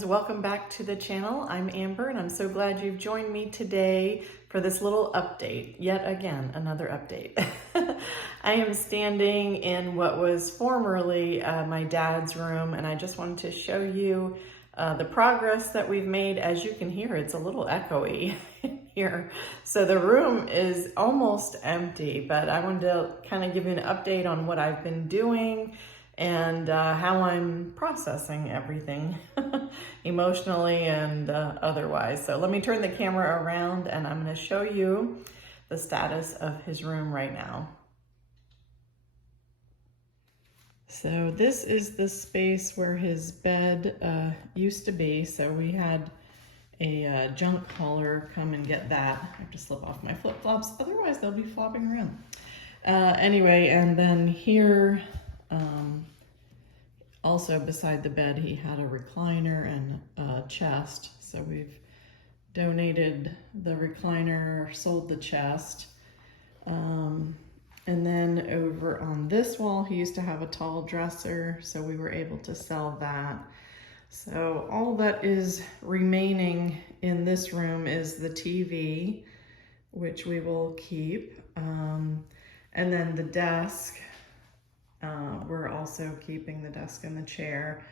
friends, welcome back to the channel. I'm Amber and I'm so glad you've joined me today for this little update. Yet again, another update. I am standing in what was formerly my dad's room, and I just wanted to show you the progress that we've made. As you can hear, it's a little echoey here. So the room is almost empty, but I wanted to kind of give you an update on what I've been doing and how I'm processing everything emotionally and otherwise. So let me turn the camera around and I'm going to show you the status of his room right now. So this is the space where his bed used to be. So we had a junk hauler come and get that. I have to slip off my flip-flops, otherwise they'll be flopping around. Anyway, and then here, also beside the bed, he had a recliner and a chest. So we've donated the recliner, sold the chest. And then over on this wall, he used to have a tall dresser, so we were able to sell that. So all that is remaining in this room is the TV, which we will keep. And then the desk. We're also keeping the desk and the chair,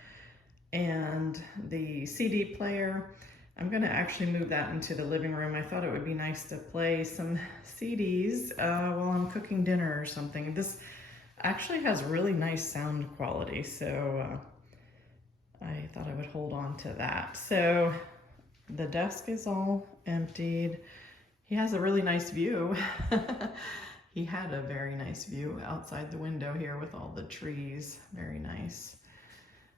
and the CD player. I'm gonna actually move that into the living room. I thought it would be nice to play some CDs while I'm cooking dinner or something. This actually has really nice sound quality, so I thought I would hold on to that. So the desk is all emptied. He has a really nice view. He had a very nice view outside the window here with all the trees. Very nice.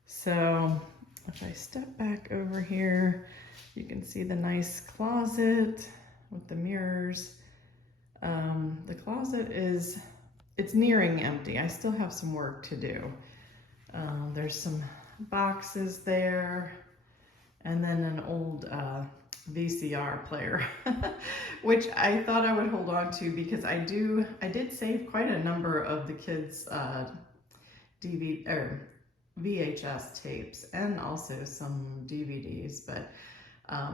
So if I step back over here, you can see the nice closet with the mirrors. The closet it's nearing empty. I still have some work to do. There's some boxes there, and then an old VCR player, which I thought I would hold on to because I did save quite a number of the kids' DVD or VHS tapes and also some DVDs, but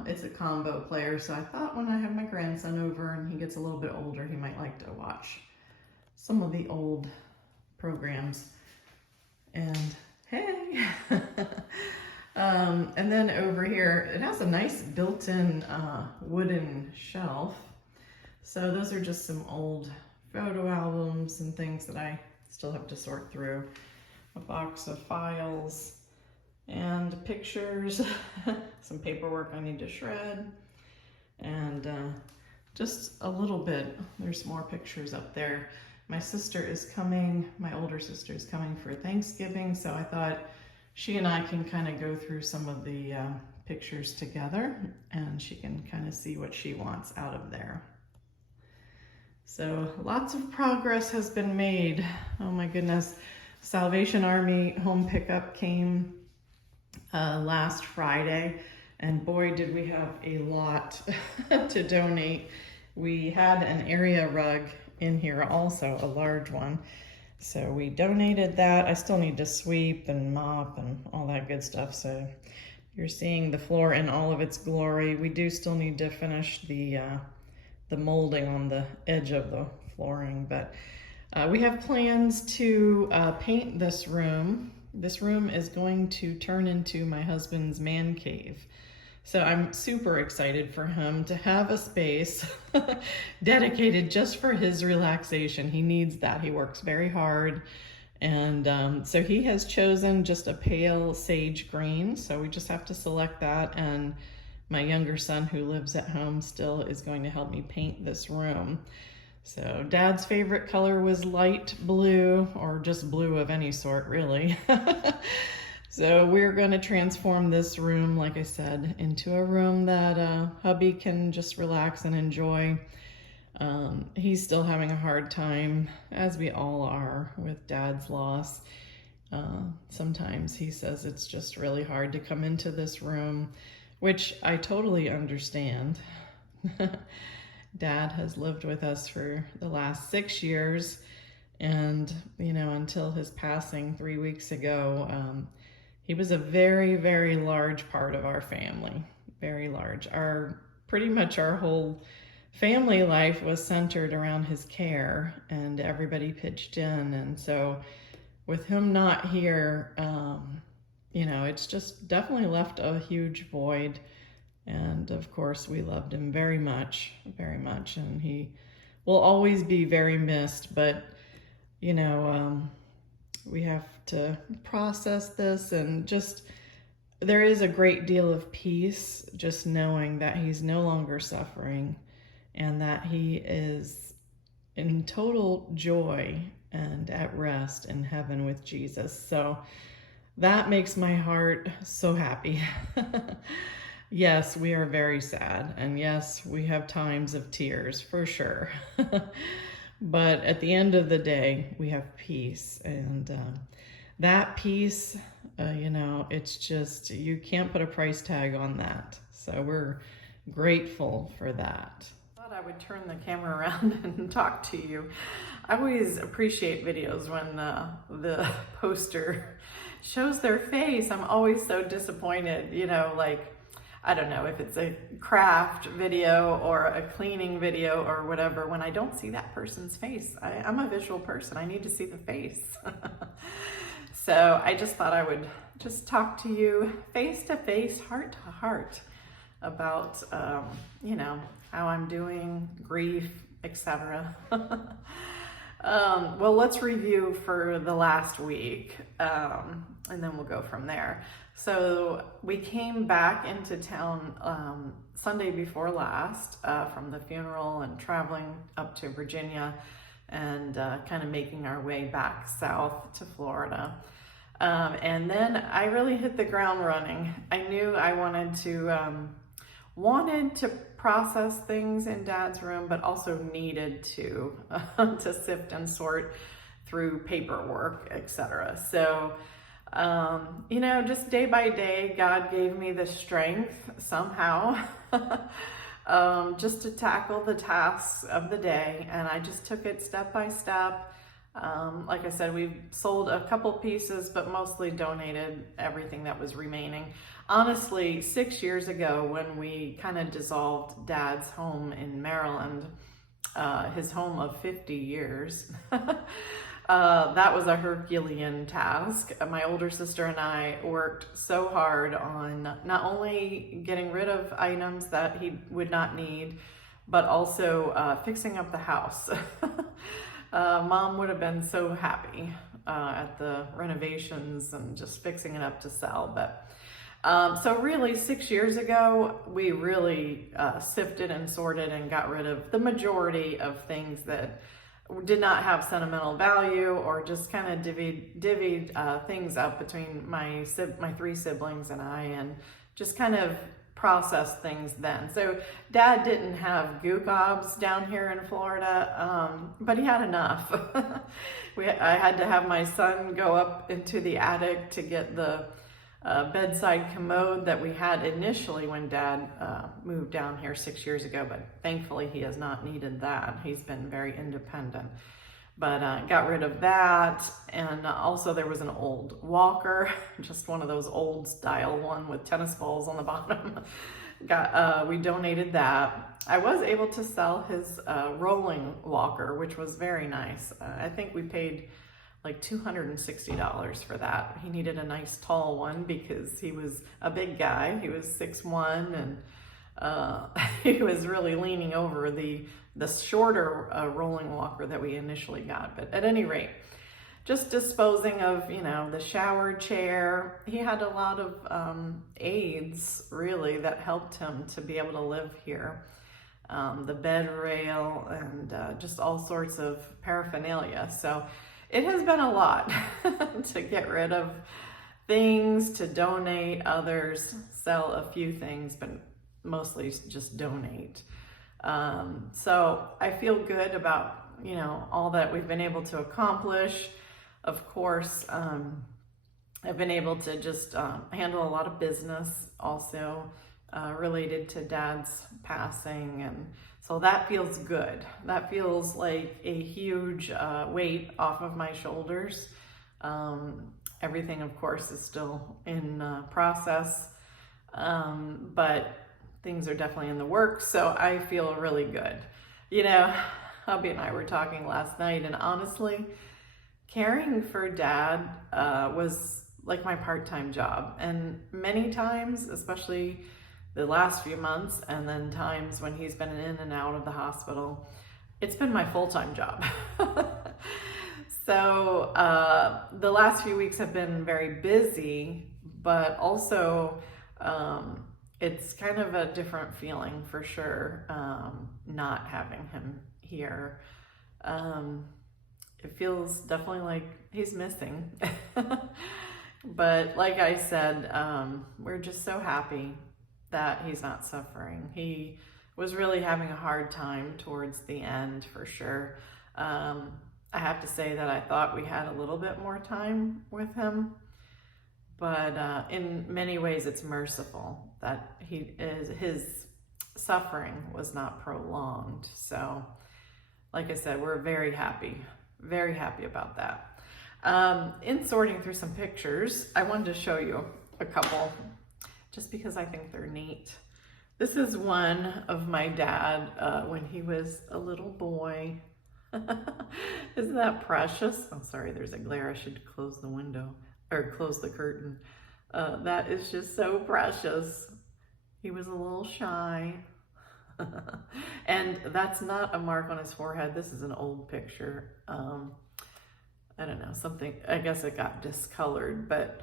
it's a combo player. So I thought when I have my grandson over and he gets a little bit older, he might like to watch some of the old programs. And hey. And then over here, it has a nice built-in wooden shelf. So those are just some old photo albums and things that I still have to sort through. A box of files and pictures, some paperwork I need to shred, and just a little bit. There's more pictures up there. My sister is coming, my older sister is coming for Thanksgiving, so I thought she and I can kind of go through some of the pictures together, and she can kind of see what she wants out of there. So lots of progress has been made. Oh my goodness. Salvation Army home pickup came last Friday, and boy did we have a lot to donate. We had an area rug in here also, a large one. So we donated that. I still need to sweep and mop and all that good stuff. So you're seeing the floor in all of its glory. We do still need to finish the molding on the edge of the flooring, but we have plans to paint this room. This room is going to turn into my husband's man cave. So I'm super excited for him to have a space dedicated just for his relaxation. He needs that. He works very hard. And so he has chosen just a pale sage green. So we just have to select that. And my younger son, who lives at home still, is going to help me paint this room. So Dad's favorite color was light blue, or just blue of any sort, really. So we're going to transform this room, like I said, into a room that hubby can just relax and enjoy. He's still having a hard time, as we all are, with Dad's loss. Sometimes he says it's just really hard to come into this room, which I totally understand. Dad has lived with us for the last 6 years, and, you know, until his passing 3 weeks ago, he was a very, very large part of our family, very large. Pretty much our whole family life was centered around his care, and everybody pitched in. And so with him not here, it's just definitely left a huge void. And of course, we loved him very much, and he will always be very missed. But we have to process this, and just there is a great deal of peace just knowing that he's no longer suffering and that he is in total joy and at rest in heaven with Jesus. So that makes my heart so happy. Yes, we are very sad, and yes, we have times of tears for sure. But at the end of the day, we have peace, and that peace, it's just, you can't put a price tag on that. So we're grateful for that. I thought I would turn the camera around and talk to you. I always appreciate videos when the poster shows their face. I'm always so disappointed, I don't know if it's a craft video or a cleaning video or whatever, when I don't see that person's face. I'm a visual person. I need to see the face. So I just thought I would just talk to you face to face, heart to heart about, how I'm doing, grief, etc. Well, let's review for the last week, and then we'll go from there. So we came back into town Sunday before last from the funeral, and traveling up to Virginia, and kind of making our way back south to Florida. And then I really hit the ground running. I knew I wanted to process things in Dad's room, but also needed to sift and sort through paperwork, etc. So just day by day, God gave me the strength somehow just to tackle the tasks of the day, and I just took it step by step. Like I said, we've sold a couple pieces, but mostly donated everything that was remaining. Honestly, 6 years ago, when we kind of dissolved Dad's home in Maryland, his home of 50 years, that was a Herculean task. My older sister and I worked so hard on not only getting rid of items that he would not need, but also fixing up the house. Mom would have been so happy at the renovations and just fixing it up to sell. But so really 6 years ago, we really sifted and sorted and got rid of the majority of things that did not have sentimental value, or just kind of divvied things up between my 3 siblings and I, and just kind of processed things then. So Dad didn't have goo gobs down here in Florida, but he had enough. I had to have my son go up into the attic to get the bedside commode that we had initially when Dad moved down here 6 years ago, but thankfully he has not needed that. He's been very independent. But got rid of that, and also there was an old walker, just one of those old style one with tennis balls on the bottom. We donated that. I was able to sell his rolling walker, which was very nice. I think we paid like $260 for that. He needed a nice tall one because he was a big guy. He was 6'1", and he was really leaning over the shorter rolling walker that we initially got. But at any rate, just disposing of, the shower chair. He had a lot of aids, really, that helped him to be able to live here. The bed rail, and just all sorts of paraphernalia. So it has been a lot to get rid of things, to donate others, sell a few things, but mostly just donate. So I feel good about, all that we've been able to accomplish. Of course, I've been able to just handle a lot of business also related to Dad's passing, and so that feels good. That feels like a huge weight off of my shoulders. Everything, of course, is still in process, but things are definitely in the works, so I feel really good. You know, hubby and I were talking last night, and honestly, caring for Dad was like my part-time job. And many times, especially the last few months, and then times when he's been in and out of the hospital, it's been my full-time job. So the last few weeks have been very busy, but also it's kind of a different feeling for sure, not having him here. It feels definitely like he's missing. But like I said, we're just so happy that he's not suffering. He was really having a hard time towards the end, for sure. I have to say that I thought we had a little bit more time with him, but in many ways it's merciful that his suffering was not prolonged. So like I said, we're very happy about that. In sorting through some pictures, I wanted to show you a couple just because I think they're neat. This is one of my dad when he was a little boy. Isn't that precious? I'm sorry, there's a glare. I should close the window or close the curtain. That is just so precious. He was a little shy. And that's not a mark on his forehead. This is an old picture. I don't know, something, I guess it got discolored, but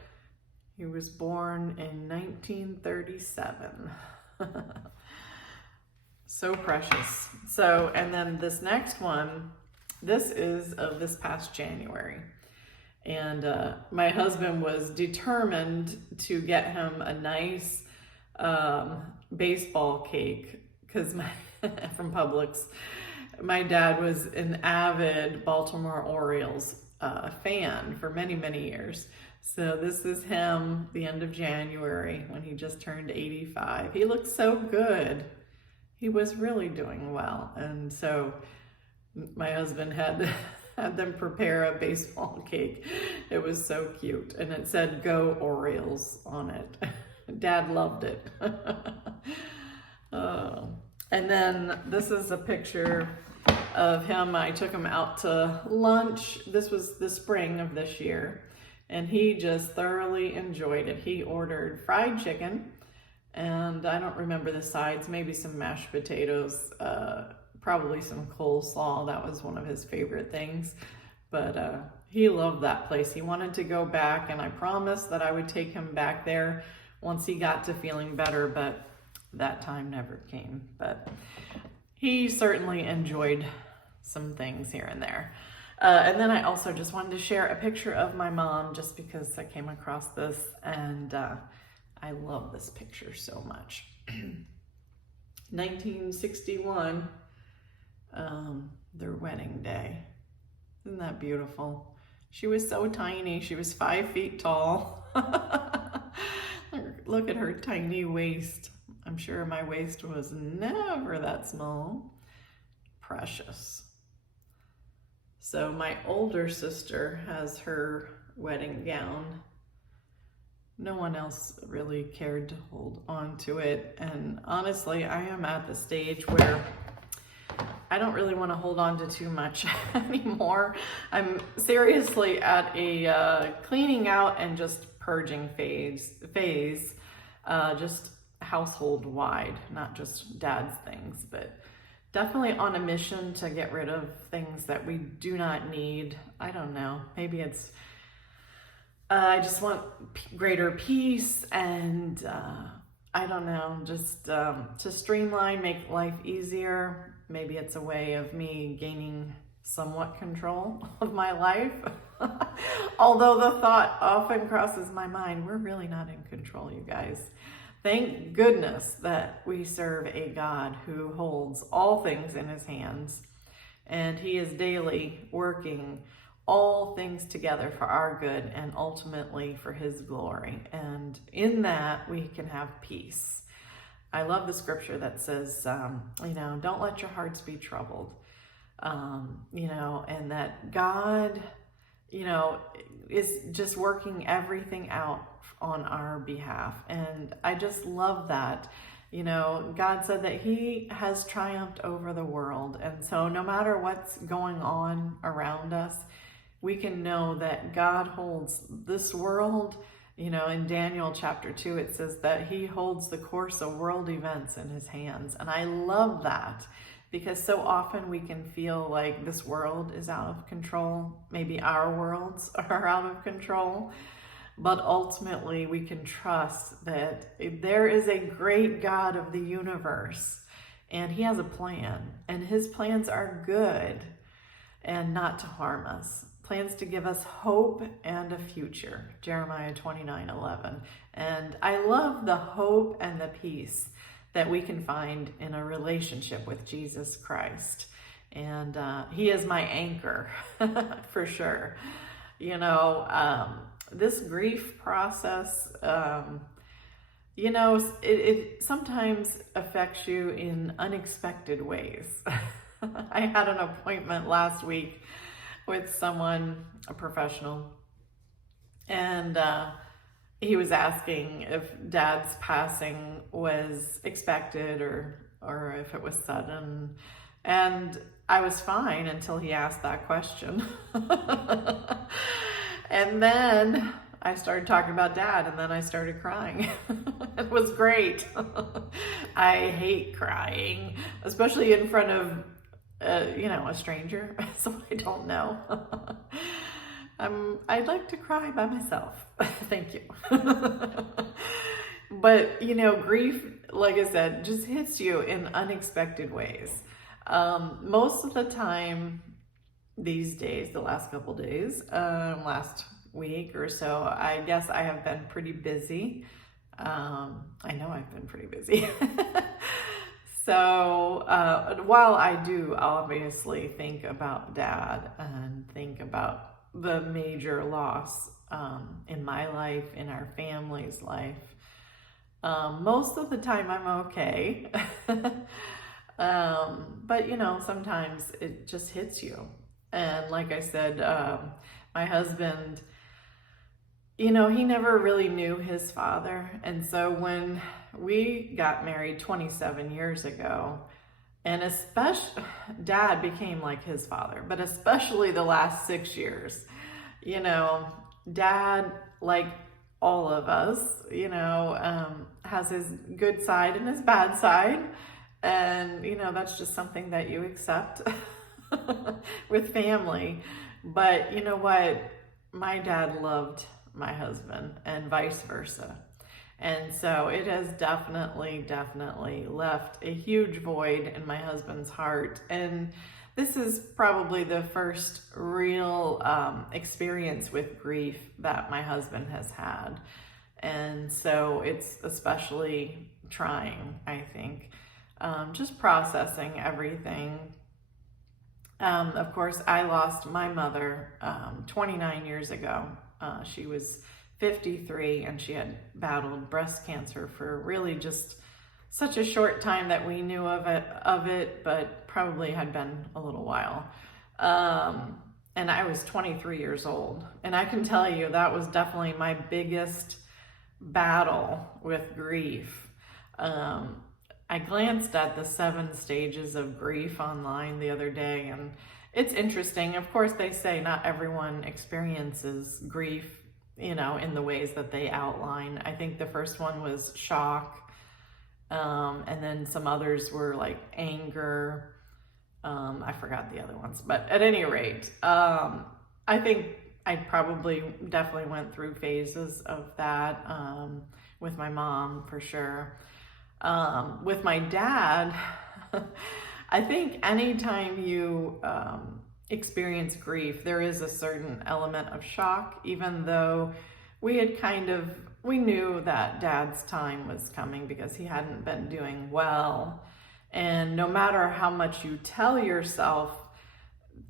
he was born in 1937. So precious. So, and then this next one, this is of this past January. And my husband was determined to get him a nice baseball cake because from Publix. My dad was an avid Baltimore Orioles fan for many, many years. So this is him the end of January when he just turned 85. He looked so good. He was really doing well. And so my husband had them prepare a baseball cake. It was so cute. And it said, "Go Orioles" on it. Dad loved it. And then this is a picture of him. I took him out to lunch. This was the spring of this year. And he just thoroughly enjoyed it. He ordered fried chicken, and I don't remember the sides, maybe some mashed potatoes, probably some coleslaw. That was one of his favorite things. But he loved that place. He wanted to go back, and I promised that I would take him back there once he got to feeling better, but that time never came. But he certainly enjoyed some things here and there. And then I also just wanted to share a picture of my mom just because I came across this, and I love this picture so much. 1961, their wedding day. Isn't that beautiful? She was so tiny. She was 5 feet tall. Look at her tiny waist. I'm sure my waist was never that small. Precious. So my older sister has her wedding gown. No one else really cared to hold on to it. And honestly, I am at the stage where I don't really want to hold on to too much anymore. I'm seriously at a cleaning out and just purging phase, just household wide, not just Dad's things, but definitely on a mission to get rid of things that we do not need. I don't know, maybe it's, I just want greater peace and I don't know, just to streamline, make life easier. Maybe it's a way of me gaining somewhat control of my life. Although the thought often crosses my mind, we're really not in control, you guys. Thank goodness that we serve a God who holds all things in his hands, and he is daily working all things together for our good and ultimately for his glory. And in that, we can have peace. I love the scripture that says, don't let your hearts be troubled, and that God is just working everything out on our behalf. And I just love that. God said that he has triumphed over the world. And so no matter what's going on around us, we can know that God holds this world. In Daniel chapter 2, it says that he holds the course of world events in his hands. And I love that, because so often we can feel like this world is out of control. Maybe our worlds are out of control. But ultimately, we can trust that there is a great God of the universe, and he has a plan, and his plans are good and not to harm us. Plans to give us hope and a future, Jeremiah 29:11. And I love the hope and the peace that we can find in a relationship with Jesus Christ. And he is my anchor, for sure. This grief process, it sometimes affects you in unexpected ways. I had an appointment last week with someone, a professional, and he was asking if Dad's passing was expected or if it was sudden. And I was fine until he asked that question. And then I started talking about Dad, and then I started crying. It was great. I hate crying, especially in front of, a stranger, someone I don't know. I'd like to cry by myself. Thank you. But, grief, like I said, just hits you in unexpected ways. Most of the time these days, the last couple days, last week or so, I guess I have been pretty busy. I know I've been pretty busy. So while I do obviously think about Dad and think about the major loss in my life, in our family's life, most of the time I'm okay. But sometimes it just hits you. And like I said, my husband, he never really knew his father. And so when we got married 27 years ago, and especially Dad became like his father, but especially the last 6 years, Dad, like all of us, has his good side and his bad side. And, that's just something that you accept with family. But you know what? My dad loved my husband and vice versa. And so it has definitely left a huge void in my husband's heart. And this is probably the first real experience with grief that my husband has had. And so it's especially trying, I think, just processing everything. Of course, I lost my mother 29 years ago. She was 53, and she had battled breast cancer for really just such a short time that we knew of it, but probably had been a little while. And I was 23 years old. And I can tell you that was definitely my biggest battle with grief. I glanced at the 7 stages of grief online the other day, and it's interesting. Of course, they say not everyone experiences grief, in the ways that they outline. I think the first one was shock, and then some others were like anger. I forgot the other ones, but at any rate, I think I definitely went through phases of that, with my mom for sure. With my dad, I think anytime you experience grief, there is a certain element of shock, even though we knew that Dad's time was coming because he hadn't been doing well. And no matter how much you tell yourself,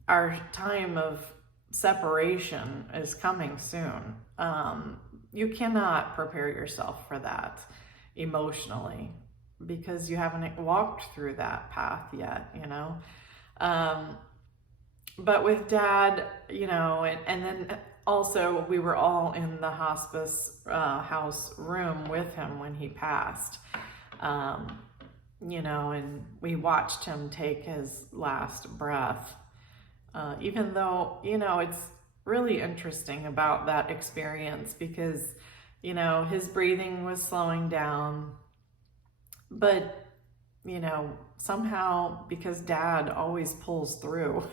our time of separation is coming soon, you cannot prepare yourself for that emotionally, because you haven't walked through that path yet, But with Dad, and then also we were all in the hospice house room with him when he passed. And we watched him take his last breath. Even though, it's really interesting about that experience because, his breathing was slowing down. But, somehow, because Dad always pulls through.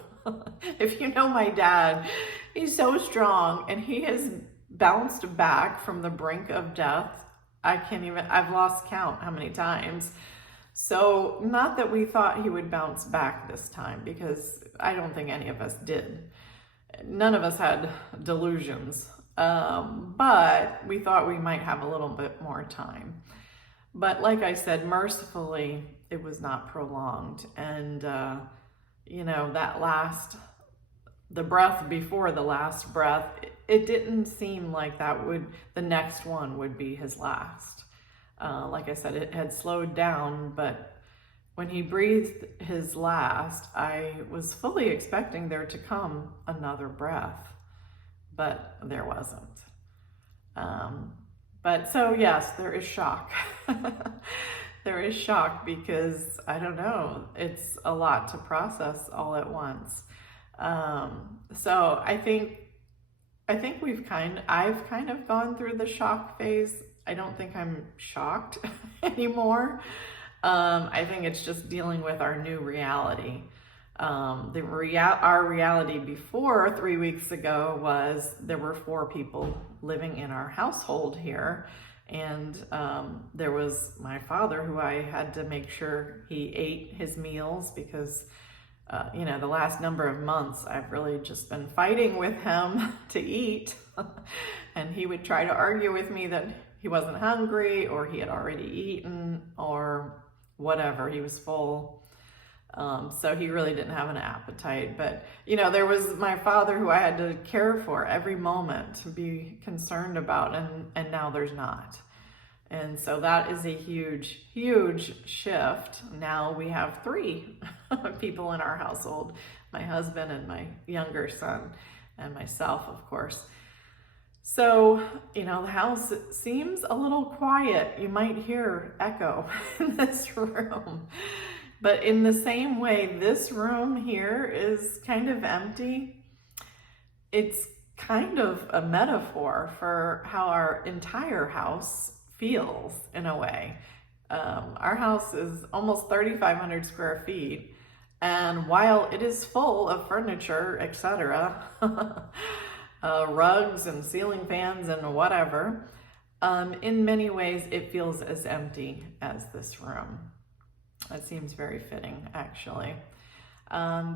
If you know my dad, he's so strong and he has bounced back from the brink of death. I've lost count how many times. So, not that we thought he would bounce back this time, because I don't think any of us did. None of us had delusions, but we thought we might have a little bit more time. But like I said, mercifully, it was not prolonged. And, the breath before the last breath, it didn't seem like the next one would be his last. Like I said, it had slowed down, but when he breathed his last, I was fully expecting there to come another breath, but there wasn't. But so yes, there is shock. There is shock because, I don't know, it's a lot to process all at once. So I think I've kind of gone through the shock phase. I don't think I'm shocked anymore. I think it's just dealing with our new reality. Our reality before 3 weeks ago was there were 4 people living in our household here. And there was my father, who I had to make sure he ate his meals because, the last number of months I've really just been fighting with him to eat. And he would try to argue with me that he wasn't hungry or he had already eaten or whatever. He was full. So he really didn't have an appetite. But, there was my father who I had to care for every moment, to be concerned about, and now there's not. And so that is a huge, huge shift. Now we have 3 people in our household, my husband and my younger son and myself, of course. So, the house seems a little quiet. You might hear echo in this room. But in the same way, this room here is kind of empty. It's kind of a metaphor for how our entire house feels in a way. Our house is almost 3,500 square feet. And while it is full of furniture, etc., rugs and ceiling fans and whatever, in many ways it feels as empty as this room. That seems very fitting, actually.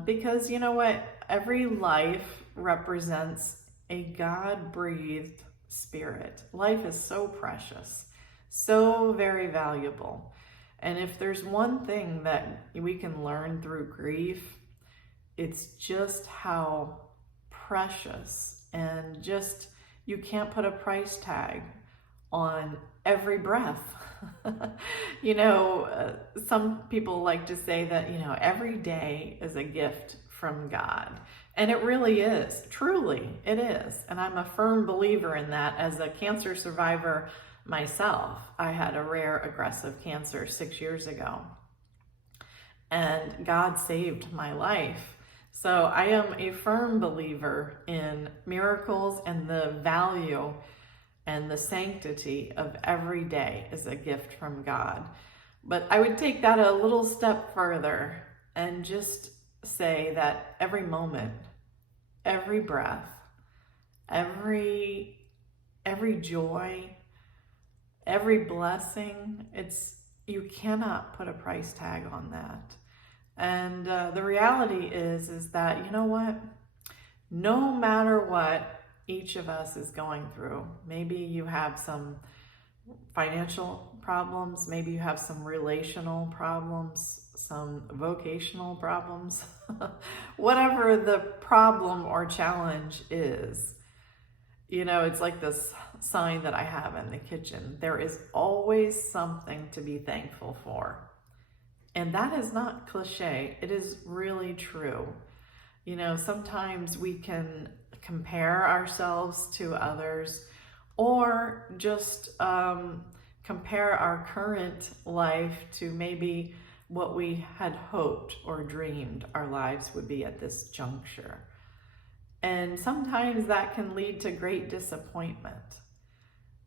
Because you know what? Every life represents a God-breathed spirit. Life is so precious, so very valuable. And if there's one thing that we can learn through grief, it's just how precious and just, you can't put a price tag on every breath. Some people like to say that, every day is a gift from God. And it really is. Truly, it is. And I'm a firm believer in that. As a cancer survivor myself, I had a rare aggressive cancer 6 years ago. And God saved my life. So I am a firm believer in miracles and the value and the sanctity of every day is a gift from God. But I would take that a little step further and just say that every moment, every breath, every joy, every blessing, you cannot put a price tag on that. And the reality is that, you know what? No matter what each of us is going through, maybe you have some financial problems, maybe you have some relational problems, some vocational problems, whatever the problem or challenge is, it's like this sign that I have in the kitchen. There is always something to be thankful for. And that is not cliche. It is really true. You know, sometimes we can compare ourselves to others, or just compare our current life to maybe what we had hoped or dreamed our lives would be at this juncture. And sometimes that can lead to great disappointment.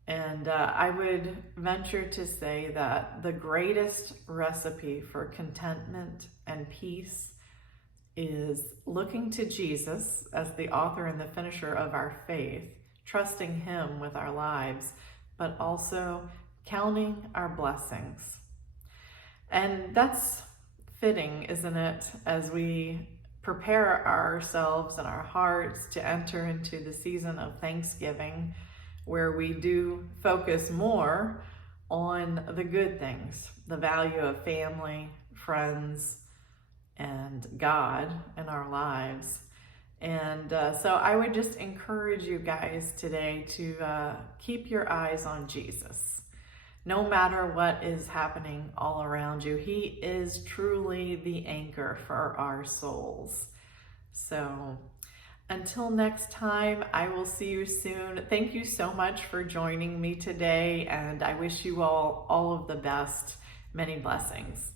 And I would venture to say that the greatest recipe for contentment and peace is looking to Jesus as the author and the finisher of our faith, trusting Him with our lives, but also counting our blessings. And that's fitting, isn't it, as we prepare ourselves and our hearts to enter into the season of Thanksgiving, where we do focus more on the good things, the value of family, friends, and God in our lives. And so I would just encourage you guys today to keep your eyes on Jesus. No matter what is happening all around you, He is truly the anchor for our souls. So until next time, I will see you soon. Thank you so much for joining me today, and I wish you all of the best. Many blessings.